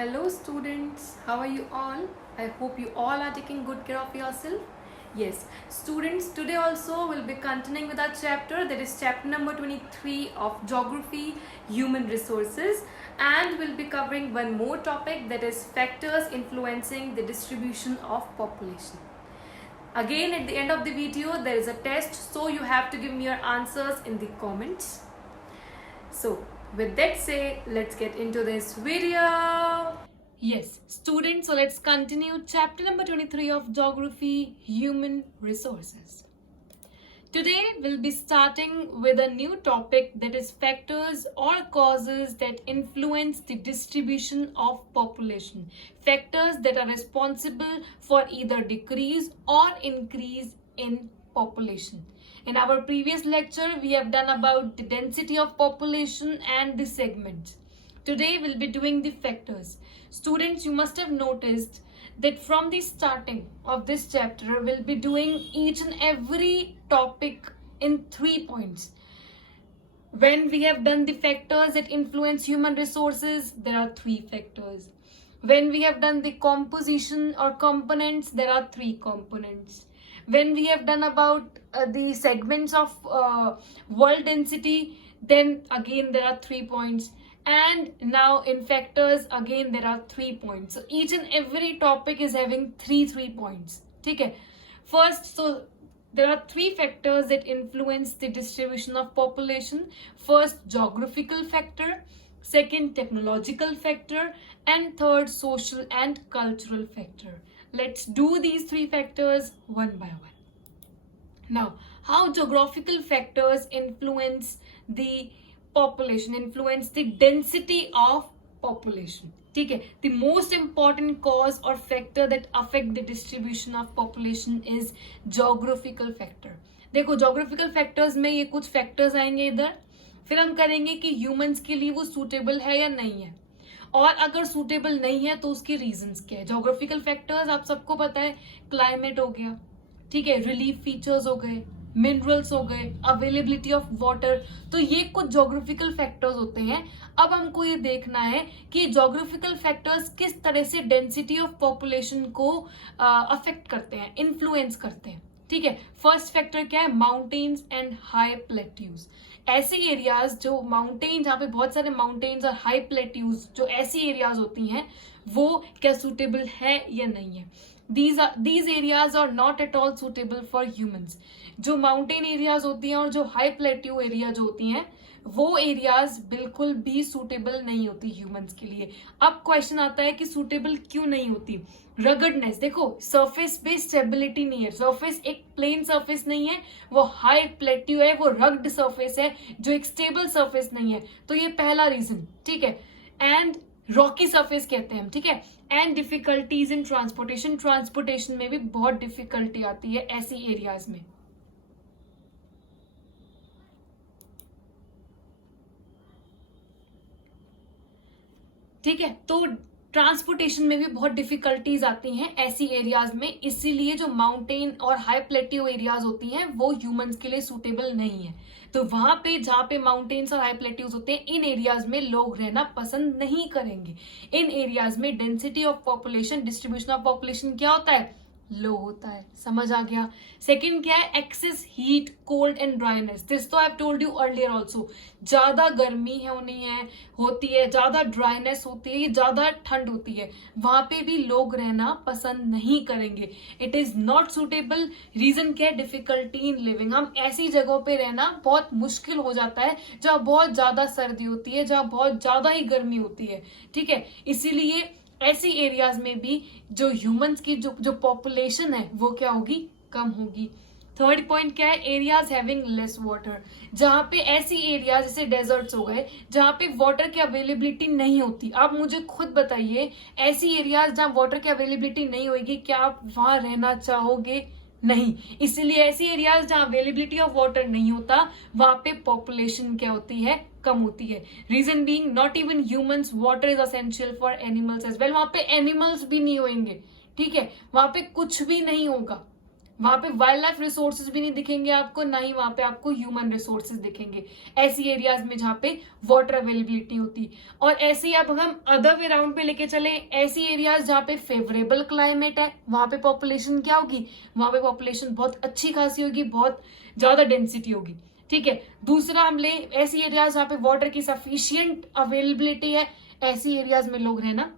Hello students, how are you all? I hope you all are taking good care of yourself. Yes, students, today also we'll be continuing with our chapter, that is chapter number 23 of Geography, Human Resources, and we'll be covering one more topic, that is factors influencing the distribution of population. Again, at the end of the video there is a test, so you have to give me your answers in the comments. So with that say, let's get into this video. Yes, students, so let's continue chapter number 23 of Geography, Human Resources. Today we'll be starting with a new topic, that is factors or causes that influence the distribution of population. Factors that are responsible for either decrease or increase in population. In our previous lecture, we have done about the density of population and the segments. Today we'll be doing the factors. Students, you must have noticed that from the starting of this chapter, we'll be doing each and every topic in 3 points. When we have done the factors that influence human resources, there are 3 factors. When we have done the composition or components, there are 3 components. When we have done about the segments of world density, then again there are 3 points. And now in factors, again there are 3 points. So each and every topic is having 3 points. Okay. First, so there are 3 factors that influence the distribution of population. First, geographical factor. Second, technological factor. And third, social and cultural factor. Let's do these 3 factors one by one. Now, how geographical factors influence the population, influence the density of population. ठीक है, the most important cause or factor that affect the distribution of population is geographical factor. देखो, geographical factors में ये कुछ factors आएंगे इधर, फिर हम करेंगे कि humans के लिए वो suitable है या नहीं है, और अगर suitable नहीं है तो उसके reasons क्या है. Geographical factors आप सबको पता है, climate हो गया, ठीक है, relief features हो गए, मिनरल्स हो गए, अवेलेबिलिटी ऑफ वाटर, तो ये कुछ जोग्राफिकल फैक्टर्स होते हैं. अब हमको ये देखना है कि जोग्राफिकल फैक्टर्स किस तरह से डेंसिटी ऑफ पॉपुलेशन को अफेक्ट करते हैं, इन्फ्लुएंस करते हैं. ठीक है, फर्स्ट फैक्टर क्या है, माउंटेन्स एंड हाई प्लेट्यूज. ऐसे एरियाज जो माउंटेन, जहाँ पे बहुत सारे माउंटेन्स और हाई प्लेट्यूज, जो ऐसी एरियाज होती हैं, वो क्या सुटेबल है या नहीं है. these areas are not at all suitable for humans. जो माउंटेन एरियाज होती हैं और जो हाई प्लेट्यू एरिया जो होती हैं, वो एरियाज बिल्कुल भी सूटेबल नहीं होती ह्यूमंस के लिए. अब क्वेश्चन आता है कि सूटेबल क्यों नहीं होती. रगडनेस, देखो सरफेस पे स्टेबिलिटी नहीं है, सरफेस एक प्लेन सरफेस नहीं है, वो हाई प्लेट्यू है, वो रग्ड सरफेस है, जो एक स्टेबल सरफेस नहीं है. तो ये पहला रीजन. ठीक है, एंड रॉकी सरफेस कहते हैं हम. ठीक है, and difficulties in transportation, transportation में भी बहुत डिफिकल्टी आती है ऐसी एरियाज में. ठीक है, तो ट्रांसपोर्टेशन में भी बहुत डिफिकल्टीज आती हैं ऐसी एरियाज में, इसीलिए जो माउंटेन और हाई प्लेट्यू एरियाज होती हैं वो ह्यूमंस के लिए सूटेबल नहीं है. तो वहां पे जहां पे माउंटेन्स और हाई प्लेट्यूज होते हैं, इन एरियाज में लोग रहना पसंद नहीं करेंगे. इन एरियाज में density of population, distribution of population क्या होता है, लो होता है. समझ आ गया. सेकंड क्या है, excess heat, cold and dryness. This तो I have told you earlier also. ज्यादा गर्मी होती है, ज्यादा ड्राइनेस होती है, ज्यादा ठंड होती है, वहां पे भी लोग रहना पसंद नहीं करेंगे. It is not suitable. Reason क्या है, डिफिकल्टी इन लिविंग. हम ऐसी जगहों पे रहना बहुत मुश्किल हो जाता है जहाँ बहुत ज्यादा सर्दी होती है, जहाँ बहुत ज्यादा ही गर्मी होती है. ठीक है, इसीलिए ऐसी एरियाज में भी जो ह्यूमंस की जो पॉपुलेशन है वो क्या होगी, कम होगी. थर्ड पॉइंट क्या है, एरियाज हैविंग लेस वाटर. जहां पे ऐसी एरिया जैसे डेजर्ट्स हो गए, जहां पे वाटर की अवेलेबिलिटी नहीं होती. आप मुझे खुद बताइए, ऐसी एरियाज जहां वाटर की अवेलेबिलिटी नहीं होगी, क्या आप वहां रहना चाहोगे, नहीं. इसीलिए ऐसी एरियाज जहां अवेलेबिलिटी ऑफ वाटर नहीं होता, वहां पे पॉपुलेशन क्या होती है, कम होती है. Reason being not even humans, water is essential for animals as well. वहां पे एनिमल्स भी नहीं होंगे. ठीक है, वहां पे कुछ भी नहीं होगा, वहां पे वाइल्ड लाइफ रिसोर्सेज भी नहीं दिखेंगे आपको, ना ही वहां पे आपको ह्यूमन रिसोर्सेज दिखेंगे ऐसी एरियाज में जहाँ पे वाटर अवेलेबिलिटी होती। और ऐसे ही अब हम अदर वे राउंड पे लेके चले, ऐसी एरियाज जहाँ पे फेवरेबल क्लाइमेट है वहां पे पॉपुलेशन क्या होगी, वहां पे पॉपुलेशन बहुत अच्छी खासी होगी, बहुत ज्यादा डेंसिटी होगी। ठीक है, दूसरा हम ले ऐसी एरियाज जहाँ पे वाटर की सफिशियंट अवेलेबिलिटी है, ऐसी एरियाज में लोग रहना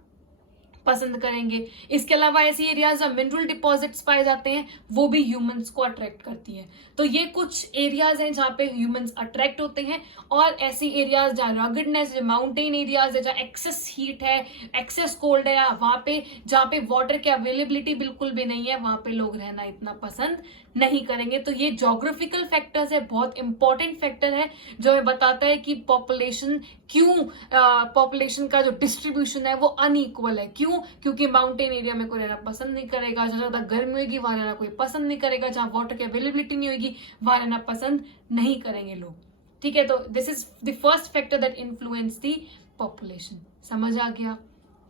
पसंद करेंगे। इसके अलावा ऐसी एरियाज जहाँ मिनरल डिपॉजिट्स पाए जाते हैं वो भी ह्यूमंस को अट्रैक्ट करती है। तो ये कुछ एरियाज हैं जहाँ पे ह्यूमंस अट्रैक्ट होते हैं। और ऐसी एरियाज जहाँ रगडनेस, माउंटेन एरियाज है, जहाँ एक्सेस हीट है, एक्सेस कोल्ड है, वहां पे जहाँ पे वाटर की अवेलेबिलिटी बिल्कुल भी नहीं है, वहां पे लोग रहना इतना पसंद नहीं करेंगे। तो ये ज्योग्राफिकल फैक्टर्स है, बहुत इंपॉर्टेंट फैक्टर है जो हमें बताता है कि पॉपुलेशन क्यों, पॉपुलेशन का जो डिस्ट्रीब्यूशन है वो अनइक्वल है। क्यों? क्योंकि माउंटेन एरिया में कोई रहना पसंद नहीं करेगा, जहां ज्यादा गर्मी होगी वहां रहना कोई पसंद नहीं करेगा, जहां वाटर की अवेलेबिलिटी नहीं होगी वहां रहना पसंद नहीं करेंगे लोग। ठीक है, तो this is the first factor that influence the population. समझ आ गया?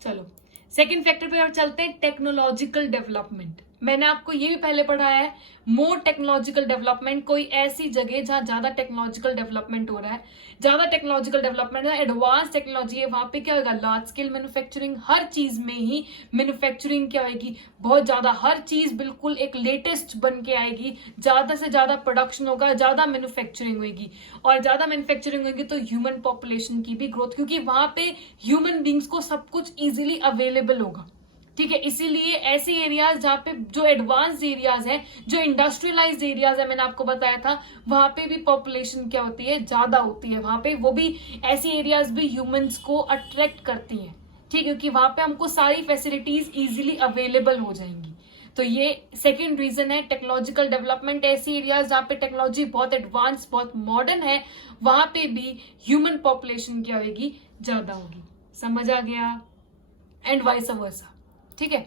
चलो सेकेंड फैक्टर पे और चलते हैं, टेक्नोलॉजिकल डेवलपमेंट। मैंने आपको ये भी पहले पढ़ाया है, मोर टेक्नोलॉजिकल डेवलपमेंट, कोई ऐसी जगह जहां ज्यादा टेक्नोलॉजिकल डेवलपमेंट हो रहा है, ज्यादा टेक्नोलॉजिकल डेवलपमेंट है, एडवांस टेक्नोलॉजी है, वहां पे क्या होगा, लार्ज स्केल मैन्युफैक्चरिंग, हर चीज में ही मैन्युफैक्चरिंग क्या होगी, बहुत ज्यादा, हर चीज बिल्कुल एक लेटेस्ट बन के आएगी, ज्यादा से ज्यादा प्रोडक्शन होगा, ज्यादा मैन्युफैक्चरिंग होगी, और ज्यादा मैन्युफैक्चरिंग होगी तो ह्यूमन पॉपुलेशन की भी ग्रोथ, क्योंकि वहां पे ह्यूमन बींग्स को सब कुछ इजिली अवेलेबल होगा। ठीक है, इसीलिए ऐसे एरियाज जहाँ पे जो एडवांस्ड एरियाज हैं, जो इंडस्ट्रियलाइज्ड एरियाज है, मैंने आपको बताया था, वहां पे भी पॉपुलेशन क्या होती है, ज्यादा होती है। वहां पे वो भी ऐसी एरियाज भी ह्यूमंस को अट्रैक्ट करती हैं। ठीक, क्योंकि वहां पे हमको सारी फैसिलिटीज इजीली अवेलेबल हो जाएंगी। तो ये सेकेंड रीजन है, टेक्नोलॉजिकल डेवलपमेंट। ऐसी एरियाज जहाँ पे टेक्नोलॉजी बहुत एडवांस, बहुत मॉडर्न है, वहां पे भी ह्यूमन पॉपुलेशन क्या होगी, ज्यादा होगी। समझ आ गया? And vice versa. ठीक है,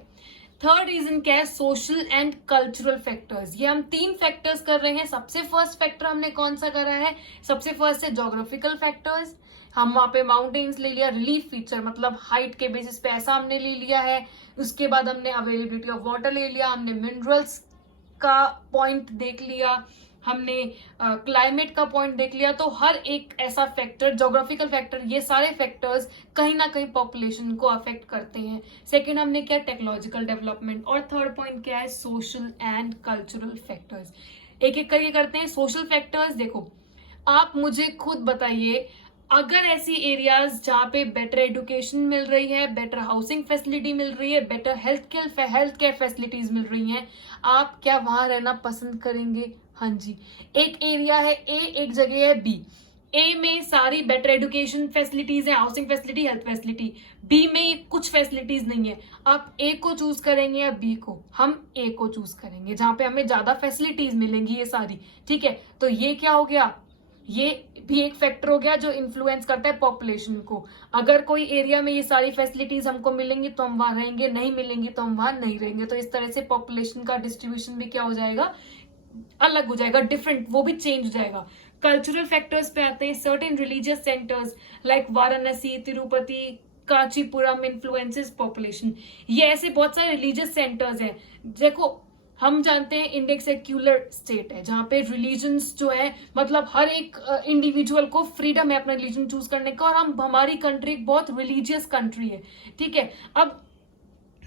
थर्ड रीजन क्या है, सोशल एंड कल्चरल फैक्टर्स। ये हम 3 फैक्टर्स कर रहे हैं। सबसे फर्स्ट फैक्टर हमने कौन सा करा है, सबसे फर्स्ट है ज्योग्राफिकल फैक्टर्स। हम वहां पे माउंटेन्स ले लिया, रिलीफ फीचर मतलब हाइट के बेसिस पे ऐसा हमने ले लिया है। उसके बाद हमने अवेलेबिलिटी ऑफ वाटर ले लिया, हमने मिनरल्स का पॉइंट देख लिया, हमने क्लाइमेट का पॉइंट देख लिया। तो हर एक ऐसा फैक्टर, ज्योग्राफिकल फैक्टर, ये सारे फैक्टर्स कहीं ना कहीं पॉपुलेशन को अफेक्ट करते हैं। सेकंड हमने क्या, टेक्नोलॉजिकल डेवलपमेंट। और थर्ड पॉइंट क्या है, सोशल एंड कल्चरल फैक्टर्स। एक एक करके करते हैं। सोशल फैक्टर्स, देखो आप मुझे खुद बताइए, अगर ऐसी एरियाज जहाँ पे बेटर एजुकेशन मिल रही है, बेटर हाउसिंग फैसिलिटी मिल रही है, बेटर हेल्थ केयर फैसिलिटीज मिल रही हैं, आप क्या वहां रहना पसंद करेंगे? हाँ जी। एक एरिया है ए, एक जगह है बी। ए में सारी बेटर एजुकेशन फैसिलिटीज है, housing facility, health facility. B में कुछ फैसिलिटीज नहीं है। आप ए को चूज करेंगे या बी को? हम ए को चूज करेंगे, जहां पे हमें ज्यादा फैसिलिटीज मिलेंगी ये सारी। ठीक है, तो ये क्या हो गया, ये भी एक फैक्टर हो गया जो इन्फ्लुएंस करता है पॉपुलेशन को। अगर कोई एरिया में ये सारी फैसिलिटीज हमको मिलेंगी तो हम वहां रहेंगे, नहीं मिलेंगी तो हम वहां नहीं रहेंगे। तो इस तरह से पॉपुलेशन का डिस्ट्रीब्यूशन भी क्या हो जाएगा, अलग हो जाएगा, डिफरेंट, वो भी चेंज हो जाएगा। कल्चरल फैक्टर्स पे आते हैं। Certain religious centres like Varanasi, Tirupati, Kanchipuram influences population. ये ऐसे बहुत सारे रिलीजियस सेंटर्स हैं। देखो हम जानते हैं इंडिया एक सेक्युलर स्टेट है जहां पे रिलीजन्स जो है, मतलब हर एक इंडिविजुअल को फ्रीडम है अपना रिलीजन चूज करने का, और हमारी कंट्री एक बहुत रिलीजियस कंट्री है। ठीक है, अब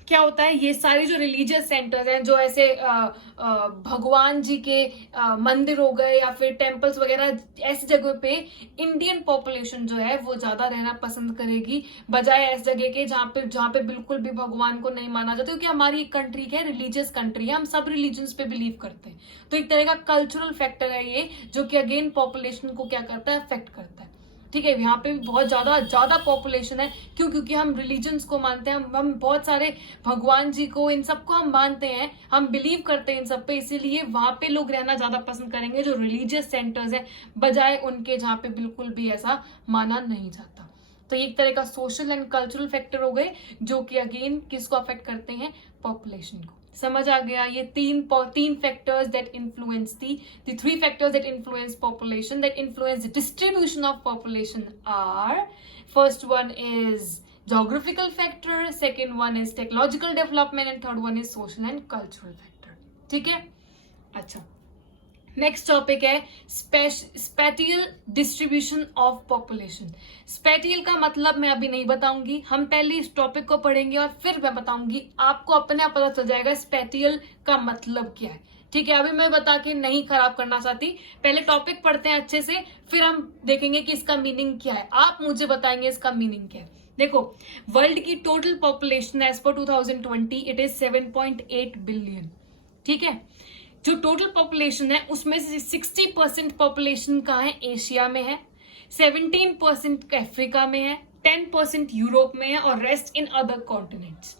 क्या होता है, ये सारे जो रिलीजियस सेंटर्स हैं, जो ऐसे भगवान जी के मंदिर हो गए या फिर टेम्पल्स वगैरह, ऐसी जगह पे इंडियन पॉपुलेशन जो है वो ज्यादा रहना पसंद करेगी, बजाय ऐसी जगह के जहाँ पे बिल्कुल भी भगवान को नहीं माना जाता। क्योंकि हमारी कंट्री क्या है, रिलीजियस कंट्री है, हम सब रिलीजन्स पे बिलीव करते हैं। तो एक तरह का कल्चरल फैक्टर है ये, जो कि अगेन पॉपुलेशन को क्या करता है, अफेक्ट करता है। ठीक है, यहाँ पे भी बहुत ज्यादा पॉपुलेशन है। क्यों? क्योंकि हम रिलीजन्स को मानते हैं, हम बहुत सारे भगवान जी को, इन सबको हम मानते हैं, हम बिलीव करते हैं इन सब पे, इसीलिए वहां पे लोग रहना ज्यादा पसंद करेंगे जो रिलीजियस सेंटर्स है, बजाय उनके जहाँ पे बिल्कुल भी ऐसा माना नहीं जाता। तो एक तरह का सोशल एंड कल्चरल फैक्टर हो गए जो कि अगेन किसको अफेक्ट करते हैं, पॉपुलेशन को। समझ आ गया? ये तीन factors that influence the 3 factors that influence population, that influence the distribution of population are, first one is geographical factor, second one is technological development, and third one is social and cultural factor. ठीक है, अच्छा, next topic है spatial distribution of population. Spatial का मतलब मैं अभी नहीं बताऊंगी, हम पहले इस टॉपिक को पढ़ेंगे और फिर मैं बताऊंगी, आपको अपने आप पता चल जाएगा स्पैटियल का मतलब क्या है। ठीक है, अभी मैं बता के नहीं खराब करना चाहती, पहले टॉपिक पढ़ते हैं अच्छे से, फिर हम देखेंगे कि इसका मीनिंग क्या है, आप मुझे बताएंगे इसका मीनिंग क्या है। देखो, वर्ल्ड की total population as per 2020 it is 7.8 billion. ठीक है, जो टोटल पॉपुलेशन है उसमें से 60% पॉपुलेशन कहाँ है, एशिया में है, 17% अफ्रीका में है, 10% यूरोप में है और rest in other continents.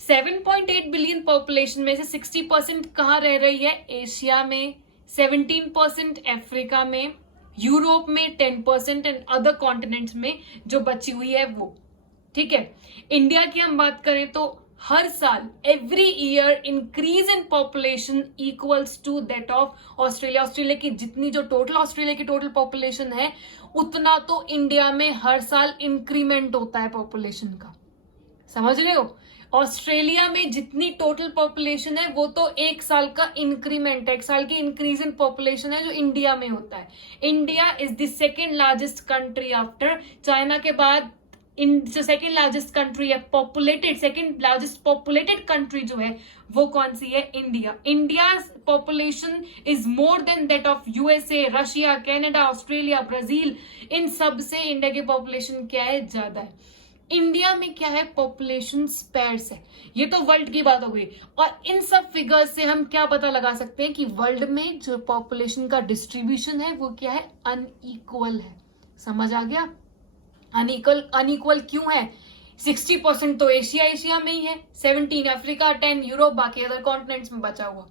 7.8 billion population में से 60% कहाँ रह रही है, एशिया में, 17% अफ्रीका में, यूरोप में 10% एंड अदर कॉन्टिनेंट्स में जो बची हुई है वो। ठीक है, इंडिया की हम बात करें तो हर साल every year increase in population equals to that of Australia. Australia की जितनी जो टोटल ऑस्ट्रेलिया की टोटल पॉपुलेशन है उतना तो इंडिया में हर साल इंक्रीमेंट होता है पॉपुलेशन का। समझ रहे हो, ऑस्ट्रेलिया में जितनी टोटल पॉपुलेशन है वो तो एक साल का इंक्रीमेंट है, एक साल की इंक्रीज इन पॉपुलेशन है जो इंडिया में होता है। India is the second largest country after China के बाद, इन जो सेकेंड लार्जेस्ट कंट्री है populated, second largest populated country जो है वो कौन सी है, India. India population is more than that of USA, Russia, Canada, Australia, Brazil. इन सब से इंडिया की पॉपुलेशन क्या है, ज्यादा है। इंडिया में क्या है, पॉपुलेशन स्पैर्स है। ये तो वर्ल्ड की बात हो गई, और इन सब फिगर्स से हम क्या पता लगा सकते हैं कि वर्ल्ड में जो पॉपुलेशन का डिस्ट्रीब्यूशन है वो क्या है, अनइक्वल है। समझ आ गया, अनइक्वल क्यों है, 60% तो एशिया में ही है, 17 अफ्रीका, 10 यूरोप, बाकी अदर कॉन्टिनेंट्स में बचा हुआ।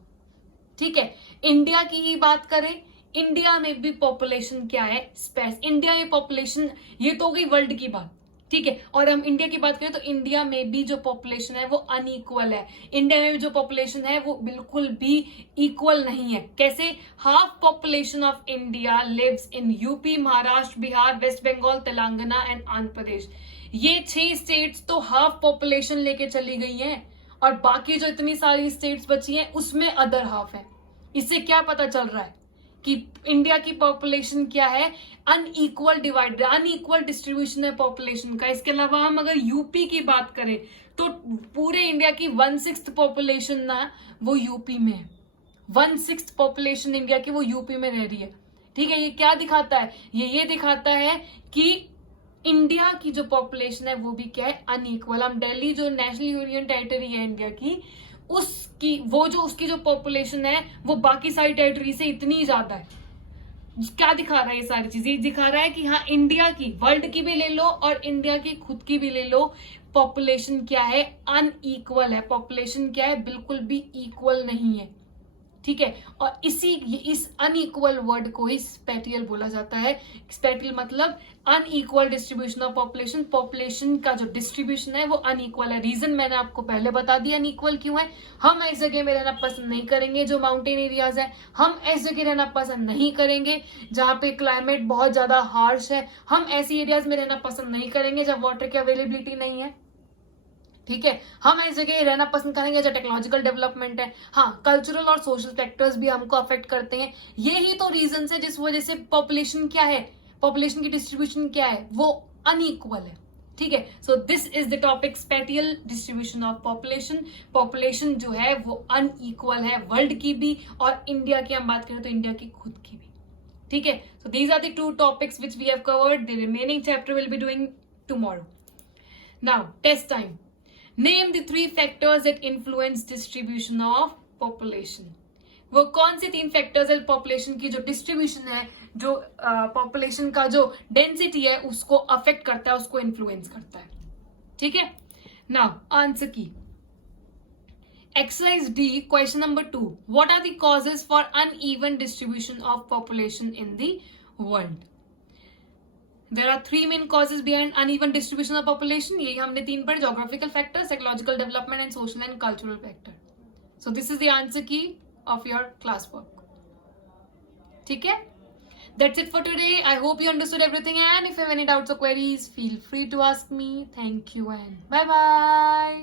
ठीक है, इंडिया की ही बात करें, इंडिया में भी पॉपुलेशन क्या है, स्पेस। इंडिया में पॉपुलेशन, ये तो हो गई वर्ल्ड की बात। ठीक है, और हम इंडिया की बात करें तो इंडिया में भी जो पॉपुलेशन है वो अनइक्वल है। इंडिया में भी जो पॉपुलेशन है वो बिल्कुल भी इक्वल नहीं है। कैसे, half population of India lives in UP, Maharashtra, Bihar, West Bengal, Telangana and Andhra Pradesh. ये 6 स्टेट्स तो हाफ पॉपुलेशन लेके चली गई हैं, और बाकी जो इतनी सारी स्टेट्स बची हैं उसमें अदर हाफ है। इससे क्या पता चल रहा है कि इंडिया की पॉपुलेशन क्या है, अनइक्वल डिवाइड, अनइक्वल डिस्ट्रीब्यूशन है पॉपुलेशन का। इसके अलावा हम अगर यूपी की बात करें तो पूरे इंडिया की 1/6 पॉपुलेशन ना वो यूपी में है। 1/6 पॉपुलेशन इंडिया की वो यूपी में रह रही है। ठीक है, ये क्या दिखाता है, ये दिखाता है कि इंडिया की जो पॉपुलेशन है वो भी क्या है, अनइक्वल। हम दिल्ली जो नेशनल यूनियन टेरिटरी है इंडिया की, उसकी वो जो उसकी जो पॉपुलेशन है वो बाकी सारी टेरिटरी से इतनी ज्यादा है। क्या दिखा रहा है ये सारी चीजें, दिखा रहा है कि हाँ, इंडिया की, वर्ल्ड की भी ले लो और इंडिया की खुद की भी ले लो, पॉपुलेशन क्या है, अनइक्वल है। पॉपुलेशन क्या है, बिल्कुल भी इक्वल नहीं है। ठीक है, और इस अनइक्वल वर्ड को ही स्पैटियल बोला जाता है। स्पैटियल मतलब unequal distribution of population. Population का जो डिस्ट्रीब्यूशन है वो अनइक्वल है। रीजन मैंने आपको पहले बता दिया अनइक्वल क्यों है। हम ऐसी जगह में रहना पसंद नहीं करेंगे जो माउंटेन एरियाज है, हम ऐसी जगह रहना पसंद नहीं करेंगे जहाँ पे क्लाइमेट बहुत ज्यादा हार्श है, हम ऐसी एरियाज में रहना पसंद नहीं करेंगे जब वाटर की अवेलेबिलिटी नहीं है। ठीक है, हम इस जगह रहना पसंद करेंगे जब टेक्नोलॉजिकल डेवलपमेंट है। हाँ, कल्चरल और सोशल फैक्टर्स भी हमको अफेक्ट करते हैं। ये ही तो रीजन है जिस वजह से पॉपुलेशन क्या है, पॉपुलेशन की डिस्ट्रीब्यूशन क्या है, वो अनइक्वल है। ठीक है, so this is the topic, spatial distribution of population. Population जो है वो अनइक्वल है, वर्ल्ड की भी और इंडिया की हम बात करें तो इंडिया की खुद की भी। ठीक है, so these are the 2 topics which we have covered. The remaining chapter will be doing tomorrow. Now test time. Name the 3 factors that influence distribution of population. वो कौन से 3 फैक्टर्स है पॉपुलेशन की जो डिस्ट्रीब्यूशन है, जो पॉपुलेशन का जो डेंसिटी है उसको अफेक्ट करता है, उसको इन्फ्लुएंस करता है। ठीक है, नाउ आंसर की। Exercise D, question number 2. What are the causes for uneven distribution of population in the world? There are 3 main causes behind uneven distribution of population. ये हमने 3 पढ़े, geographical factor, psychological development and social and cultural factor. So this is the answer key of your class work. ठीक है? That's it for today. I hope you understood everything, and if you have any doubts or queries, feel free to ask me. Thank you and bye bye.